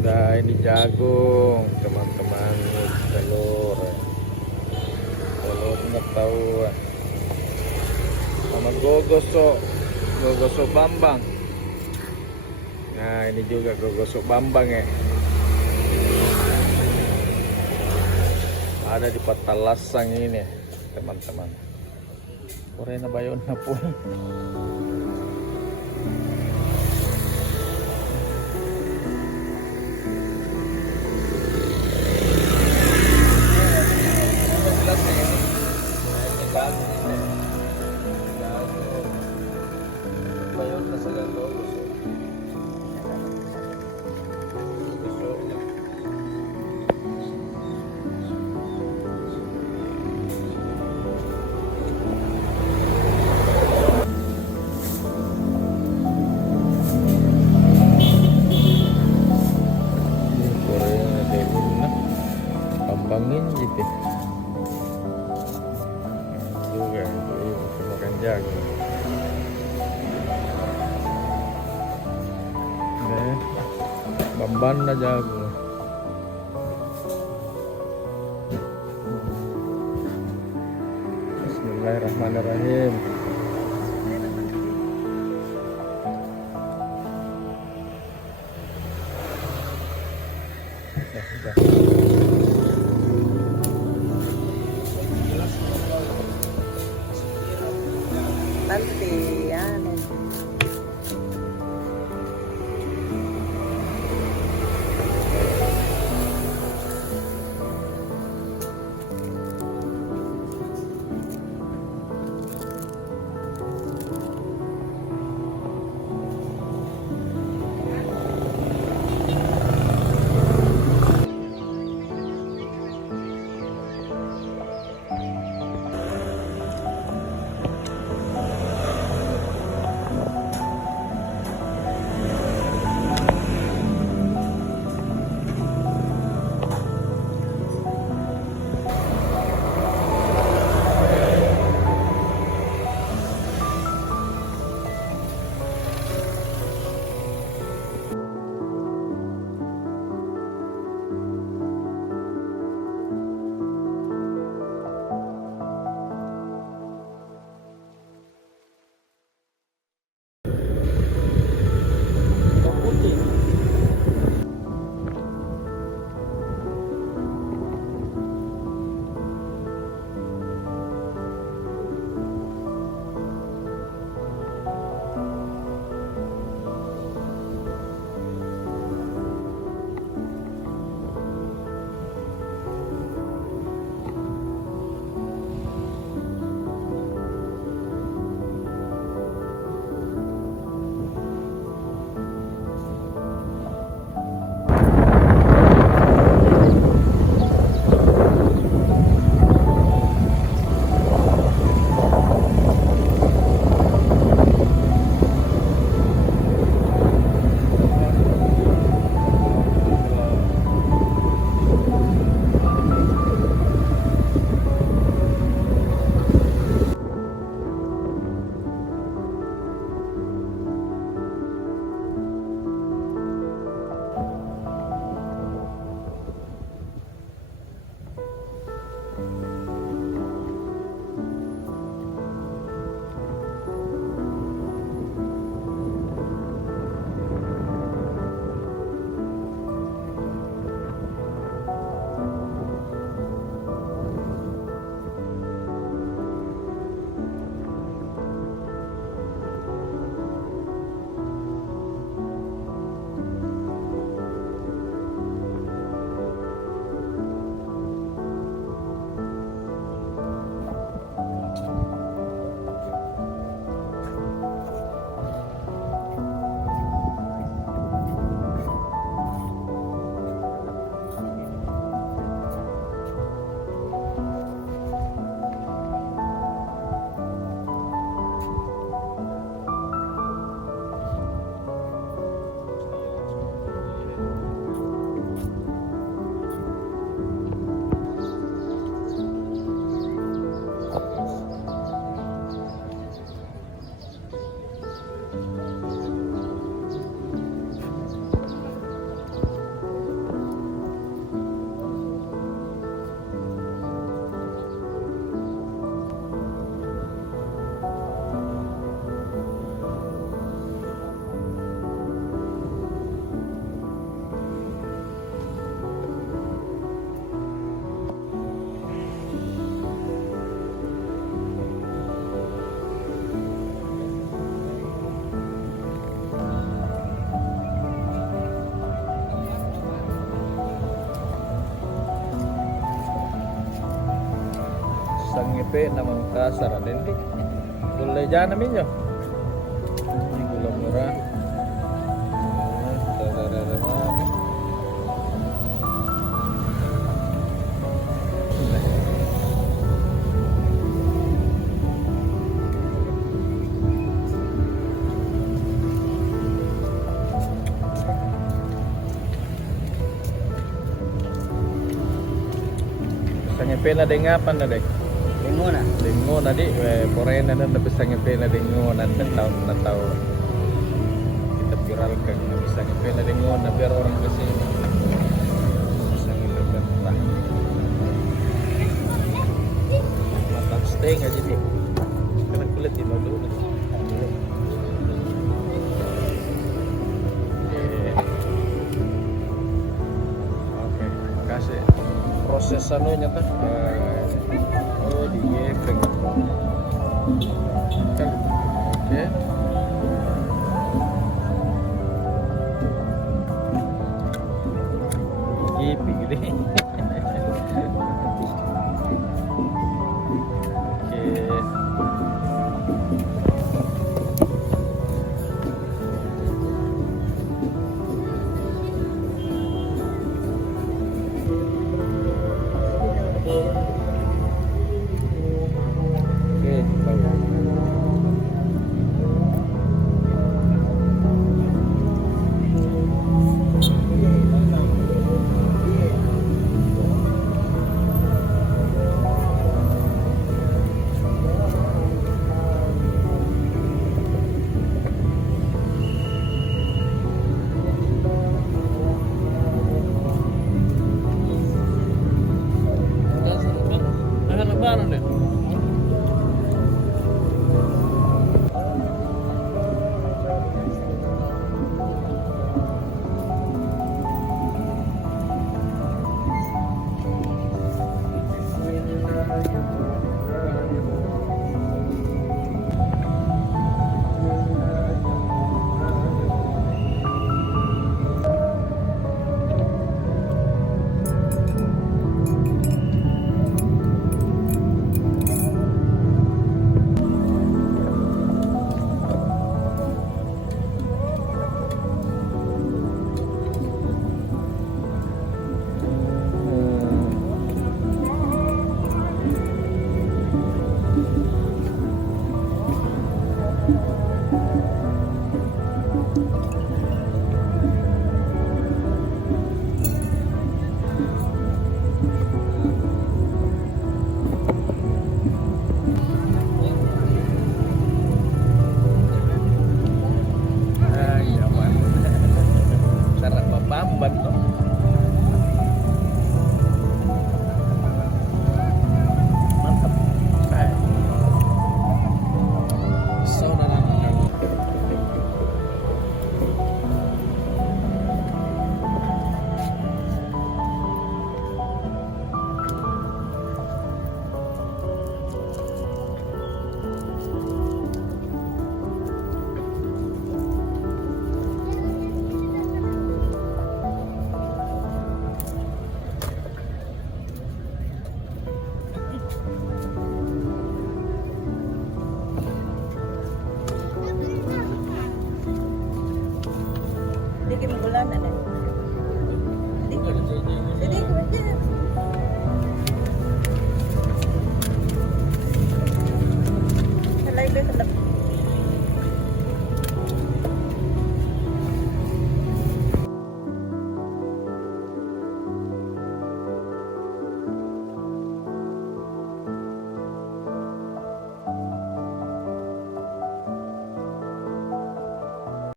Nah, ini jagung, teman-teman. Telur. Telurnya tahu. Sama gogosok. Gogosok Bambang. Nah, ini juga gogosok Bambang ya. Ada di Patalasang ini, teman-teman. Korena bayon na po. Bambangin gitu juga itu makan jagung. Bamban na jagung. Bismillahirrahmanirrahim. Nanti yan. pe namang kasar din di. Gulay dyan namin yun. Hindi gulay mura. Tarararaman. Bisanya pena dengapan na dek. Linguna. Lingon na di, porena na bisanya pena lingon na tahun. Kita viralkan bisanya pena lingon na biar orang kesini bisanya berbentah. Matang steng aja di. Karena kulit di dulu. Oke, makasih. Proses anunya tuh oh digepeng kan oke giping gini Ano deh? Bamban tuh. Mantap. Saudara kami. Hindi kayo magulan na.